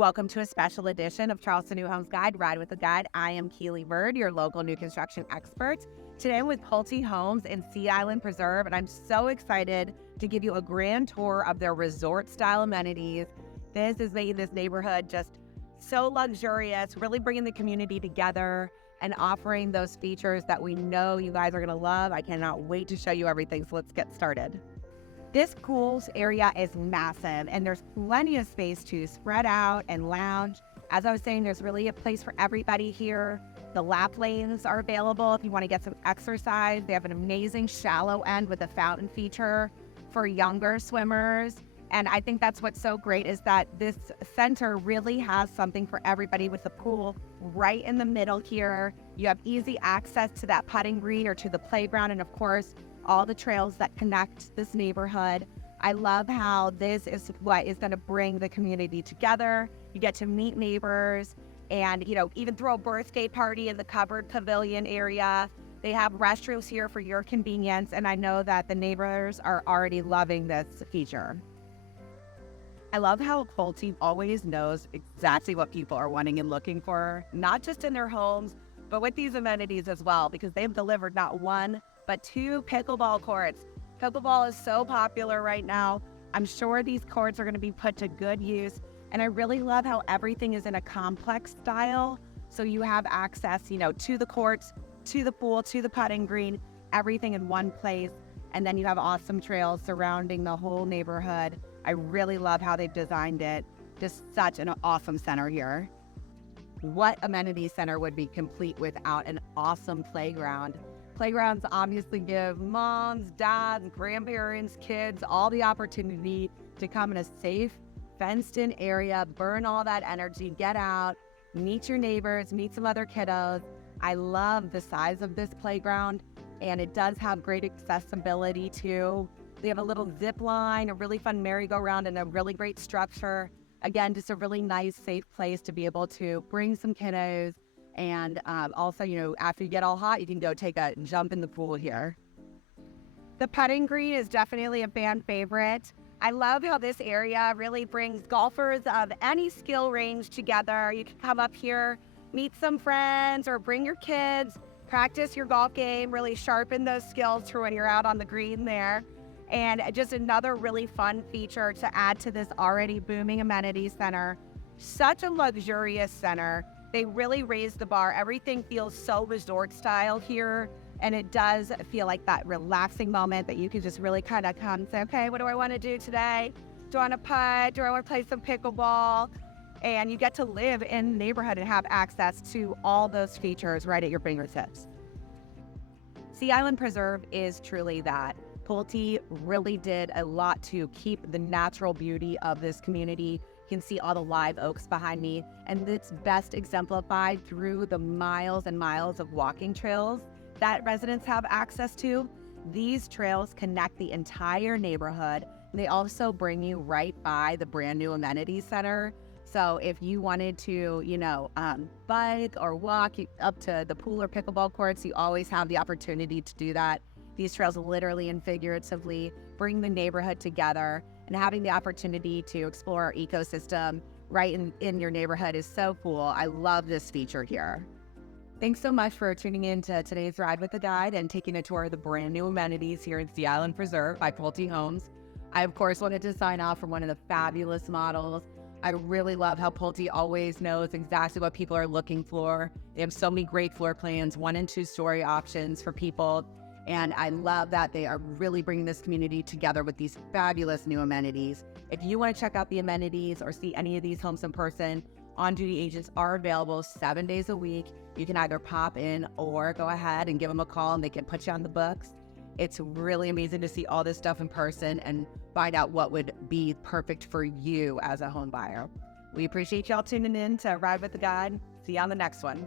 Welcome to a special edition of Charleston New Homes Guide, Ride with the Guide. I am Keely Burd, your local new construction expert. Today I'm with Pulte Homes in Sea Island Preserve, and I'm so excited to give you a grand tour of their resort-style amenities. This is making this neighborhood just so luxurious, really bringing the community together and offering those features that we know you guys are going to love. I cannot wait to show you everything, so let's get started. This pools area is massive, and there's plenty of space to spread out and lounge. As I was saying, there's really a place for everybody here. The lap lanes are available if you want to get some exercise. They have an amazing shallow end with a fountain feature for younger swimmers. And I think that's what's so great is that this center really has something for everybody with the pool right in the middle here. You have easy access to that putting green or to the playground, and of course, all the trails that connect this neighborhood. I love how this is what is going to bring the community together. You get to meet neighbors and, even throw a birthday party in the covered pavilion area. They have restrooms here for your convenience, and I know that the neighbors are already loving this feature. I love how Pulte always knows exactly what people are wanting and looking for, not just in their homes, but with these amenities as well, because they've delivered not one, but 2 pickleball courts. Pickleball is so popular right now. I'm sure these courts are going to be put to good use. And I really love how everything is in a complex style. So you have access, to the courts, to the pool, to the putting green, everything in one place. And then you have awesome trails surrounding the whole neighborhood. I really love how they've designed it. Just such an awesome center here. What amenity center would be complete without an awesome playground? Playgrounds obviously give moms, dads, grandparents, kids all the opportunity to come in a safe, fenced-in area, burn all that energy, get out, meet your neighbors, meet some other kiddos. I love the size of this playground, and it does have great accessibility too. They have a little zip line, a really fun merry-go-round, and a really great structure. Again, just a really nice, safe place to be able to bring some kiddos. And also, after you get all hot, you can go take a jump in the pool here. The putting green is definitely a fan favorite. I love how this area really brings golfers of any skill range together. You can come up here, meet some friends, or bring your kids, practice your golf game, really sharpen those skills for when you're out on the green there. And just another really fun feature to add to this already booming amenity center. Such a luxurious center. They really raised the bar. Everything feels so resort style here. And it does feel like that relaxing moment that you can just really kind of come and say, okay, what do I want to do today? Do I want to putt? Do I want to play some pickleball? And you get to live in the neighborhood and have access to all those features right at your fingertips. Sea Island Preserve is truly that. Pulte really did a lot to keep the natural beauty of this community. You can see all the live oaks behind me, and it's best exemplified through the miles and miles of walking trails that residents have access to. These trails connect the entire neighborhood, and they also bring you right by the brand new amenity center. So if you wanted to, bike or walk up to the pool or pickleball courts, you always have the opportunity to do that. These trails literally and figuratively bring the neighborhood together, and having the opportunity to explore our ecosystem right in your neighborhood is so cool. I love this feature here. Thanks so much for tuning in to today's Ride with the Guide and taking a tour of the brand new amenities here in Sea Island Preserve by Pulte Homes. I, of course, wanted to sign off from one of the fabulous models. I really love how Pulte always knows exactly what people are looking for. They have so many great floor plans, 1- and 2-story options for people. And I love that they are really bringing this community together with these fabulous new amenities. If you want to check out the amenities or see any of these homes in person, on-duty agents are available 7 days a week. You can either pop in or go ahead and give them a call and they can put you on the books. It's really amazing to see all this stuff in person and find out what would be perfect for you as a home buyer. We appreciate y'all tuning in to Ride with the Guide. See you on the next one.